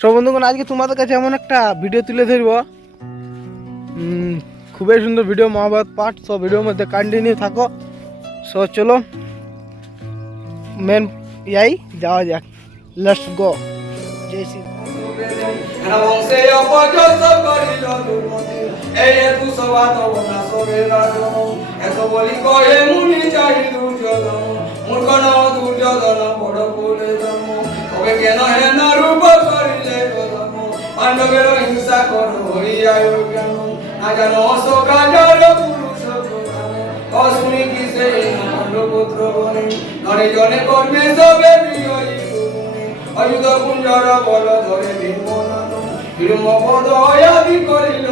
সব বন্ধুগণ, আজকে তোমাদের কাছে এমন একটা ভিডিও তুলে ধরবো। খুবই সুন্দর ভিডিও মহাভারত পাঠ। সব ভিডিওর মধ্যে কন্টিনিউ থাকো। সো চলো মেন ইয়াই, যাওয়া যাক। লেটস গো জয় শ্রী এত বলি দুর্যোধন বড় কুলে জন্ম। তবে কেন হেন রূপ পাণ্ডবের হিংসা কর হইয়া জ্ঞান না জানো অশোকাচার পুরুষ অশুনি কি সেই পাণ্ডপুত্র বনে। নরে জনে কর্মে সবে অযুধ কুঞ্জর বল ধরে ভীমনাথ ভীম পদ আদি করিল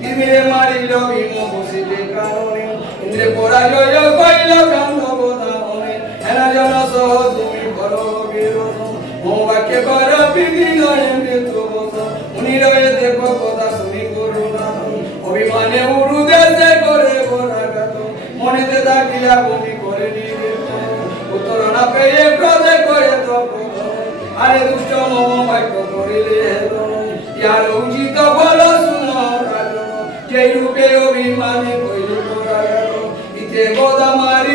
তিমিরে মারিল ভীম বসিলে কারণে। ইন্দ্রে পরাজয় কইল গান্ধব দামনে হেনা জন সহ তুমি কর বিরোধ। মো বাক্য কর বিধি রয়ে দেখো কথা শুনি করু অভিমানে উড়ু দেশে করে বরাগত মনেতে থাকিলা ভূমি করে নিবে উত্তর না পেয়ে ক্রোধে করে তপন আরে দুষ্ট মম বাক্য করিলে ইয়ার উচিত বল যেই রূপে অভিমানে কইল পরাগত ইতে গোদা মারি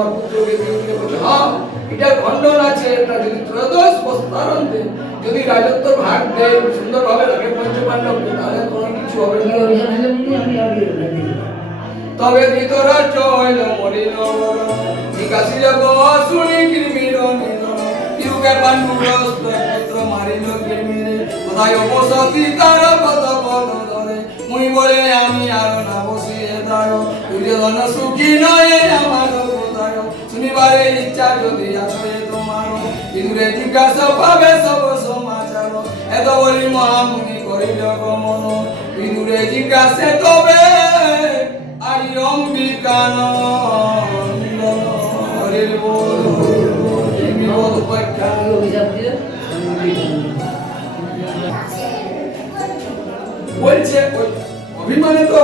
আমার পুত্রকে দিয়ে বলছে হ্যাঁ এটার খণ্ডন আছে এটা যদি ত্রয়োদশ বস্তারন্তে যদি রাজত্ব ভাগ দেয় সুন্দর ভাবে রাখে পঞ্চপাণ্ডবকে তাহলে কোনো কিছু হবে না। তবে ধৃতরাষ্ট্র হইল মরিল বিকাশিল শুনি কৃমির ইউকে পাণ্ডুর পুত্র মারিল কৃমিরে কোথায় বসতি তার কত বল ধরে, মুই বলে আমি আর না বসিয়ে দাঁড়ো দুর্যোধন সুখী নয় আমার শুনিবারে ইচ্ছা যদি আসে তোমার বিদুরে জিজ্ঞাসা পাবে সব সমাচার এত বলি মহামুনি করিল গমন বিদুরে জিজ্ঞাসে তবে আই অম্বিকান হরির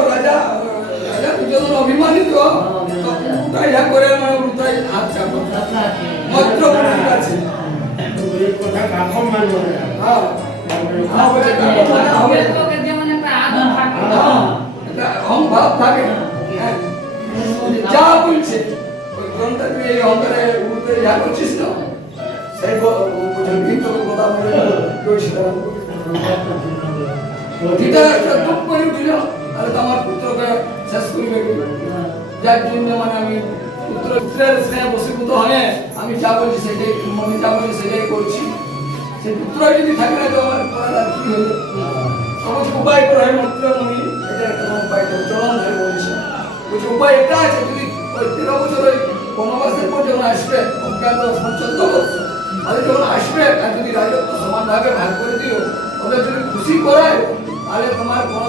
রাজা রাজা দুর্যোধন অভিমানিত? উঠাই যা করে উঠাই হাত চাপা। মাত্র পুরীর কাছে হ্যাঁ। হ্যাঁ। হ্যাঁ এটা থাকে। হ্যাঁ। যা বলছে ওই গ্রন্থে তুই এই অন্তরে উঠতে যা করছিস না সেই কিন্তু কথা বলে রয়েছে ধৃতরাষ্ট্র দুঃখ করে উঠিল তাহলে তো আমার পুত্রকে শেষ করিবে? যার জন্য মানে আমি পুত্র পুত্রের স্নেহ বসীভূত হয়ে আমি যা বলছি সেটাই, আমি যা বলছি সেটাই করছি। সেই পুত্র যদি থাকে না তো আমার করার আর কি হলো? সমস্ত উপায় করে হয় মাত্র আমি এটা একটা উপায় করে চলন ধরে বলছি। বলছি উপায় এটা আছে, যদি ওই তেরো বছর ওই বনবাসের পর যখন আসবে, অজ্ঞাত চোদ্দ বছর তাহলে যখন আসবে আর যদি রাজত্ব সমান ভাগে ভাগ করে দিও ওদের যদি খুশি করায়, তাহলে তোমার কোনো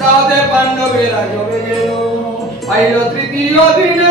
সুর তাতে পাণ্ডবে রাজবে গেল। পাইল তৃতীয় দিনে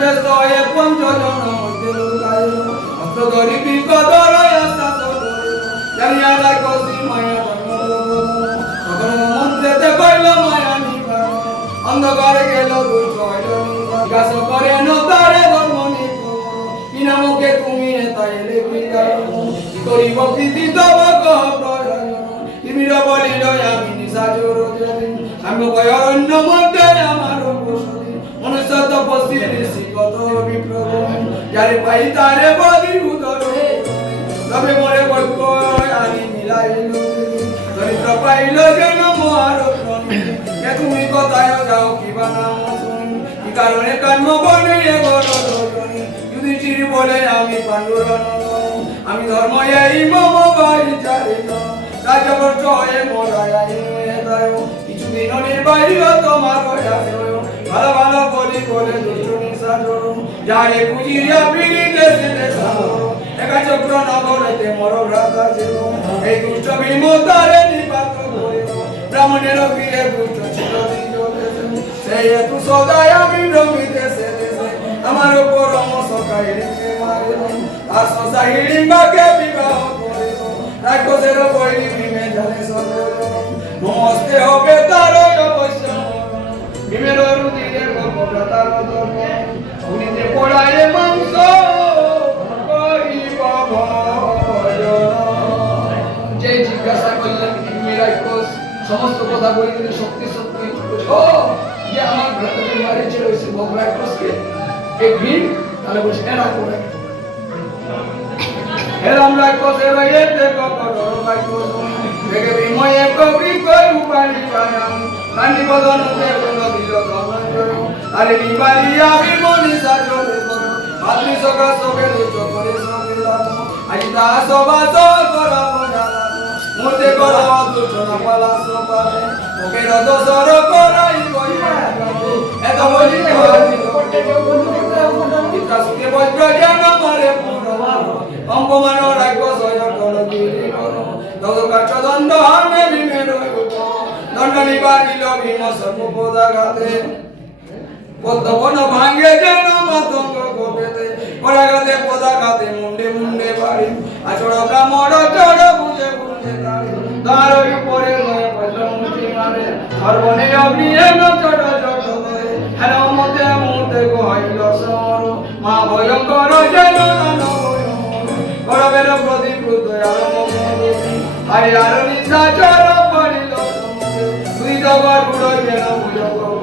ব্যস্ত হয়ে পঞ্চজন মধ্যে লুকাইল অস্ত্র তো ধরিল। জানিয়া রাখসি মায়া তখন মন্ত্রেতে কইল মায়া নিবারণ। অন্ধকারে গেল জিজ্ঞাস করে নতারে ধর্ম কিনা মুখে তুমি তাইলে কি করিব প্রীতি তব কহ প্রয়োজন তিমির বলিল, আমি অরণ্য তপস্বী ঋষি কত বিপ্লব, যারে পাই তারে বদি উদর। তবে মরে বৈক্য আনি মিলাইল। চরিত্র পাইল যেন মহার এ তুমি কথায় যাও কিবা নাম শুনি। কি কারণে কান্ম বনে এ গর রজনী যুধিষ্ঠির বলে আমি পাণ্ডুর নন্দন। আমি ধর্ম এই মম ভাই চারিল রাজবর্ষ হয়ে মরায় কিছুদিন নির্বাহিত তোমার হয়ে ভালো ভালো বলি নিশা যারে পুজিয়া পিড়ি দেশে দেশা একা চক্র নগরেতে মর ভ্রাতা ছিল এই দুষ্ট ভীম তারে নিপাত করিল ব্রাহ্মণের বীরে দুষ্ট ছিল সেই হেতু সদায় আমি রবি দেশে আমার পরম সকাইলিকে মারিল। আর সসাইলি মাকে বিবাহ করিল। রাক্ষসের বৈরি ভীমে জানে সদর নমস্তে হবে তার অবশ্য ভীমের রুদিরে ভগবত তার ধর্ম উনিতে পড়ায় মাংস করিব যে জিজ্ঞাসা করলেন রাক্ষস সমস্ত কথা বলে দিলে সত্যি সত্যি বুঝো যে আমার ভ্রাতাকে মারিছিল সে ভোগ রাক্ষসকে এই ভীম তাহলে বলছে এরা করে এরম রয়েছে কবি উপানি পায়াম কান্দি বদন আরে বিবারি আমি মনি সাজরে কর মাতৃ সকা সবে দুষ্ট করে সবে লাভ আজ সবা সব করা মজালা মুতে কর দুষ্ট না পালা সপালে ওকে রদ সর করাই বই এত বলি পিতা সুখে বজ্র জ্ঞান মারে পুরবান অম্পমান রাক্ষস জটল গিরি কর দদ কাচ দণ্ড হামে বিমে রইব দণ্ড নিবারিল ভীম সর্বপদাঘাতে। পদ্মবন ভাঙ্গে যেন মাতঙ্গ গোপেতে। পরাগাতে পদাঘাতে মুন্ডে মুন্ডে বাড়ি। আচড় চড় চড় চড় যেন দয়াল আরে আর নিশাচর পড়িল তুই দবার উড়ো যেন ভুজঙ্গ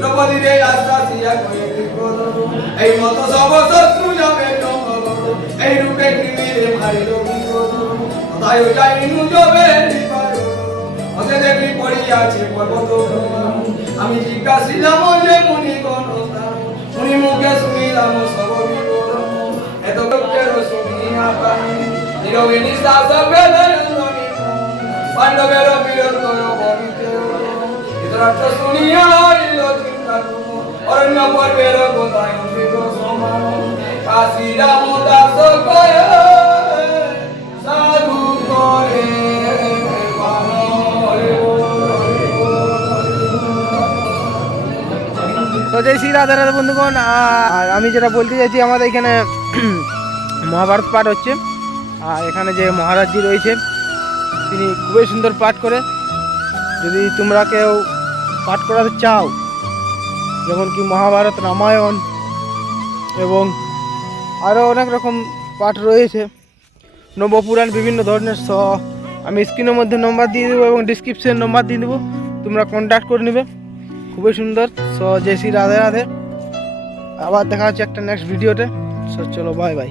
মুনিগণ দ্রৌপদী রে আস্থা দিয়া এই মত সব শত্রু যাবে এই তাই যাইনু যাবে ওতে দেখি পড়িয়াছে পর্বত আমি জিজ্ঞাসিলাম যে মুনিগণ শুনি মুখে শুনিলাম, সব এত লোকের শুনিয়া পাই। নীরবে নিঃশ্বাস বেদন পাণ্ডবের বীরত্ব বলিতে তো জয় শ্রী রাধা বন্ধুগণ আর আমি যেটা বলতে চাইছি, আমাদের এখানে মহাভারত পাঠ হচ্ছে। আর এখানে যে মহারাজজি রয়েছে, তিনি খুবই সুন্দর পাঠ করে। যদি তোমরা কেউ পাঠ করাতে চাও যেমন কি মহাভারত, রামায়ণ এবং আরও অনেক রকম পাঠ রয়েছে। নবপুরাণ বিভিন্ন ধরনের স, আমি স্ক্রিনের মধ্যে নম্বর দিয়ে দেবো এবং ডিসক্রিপশন নম্বর দিয়ে দেবো। তোমরা কন্ট্যাক্ট করে নেবে। খুবই সুন্দর। সো জেসি রাধে রাধে। আবার দেখা হচ্ছে একটা নেক্সট ভিডিওতে সো, চলো বাই বাই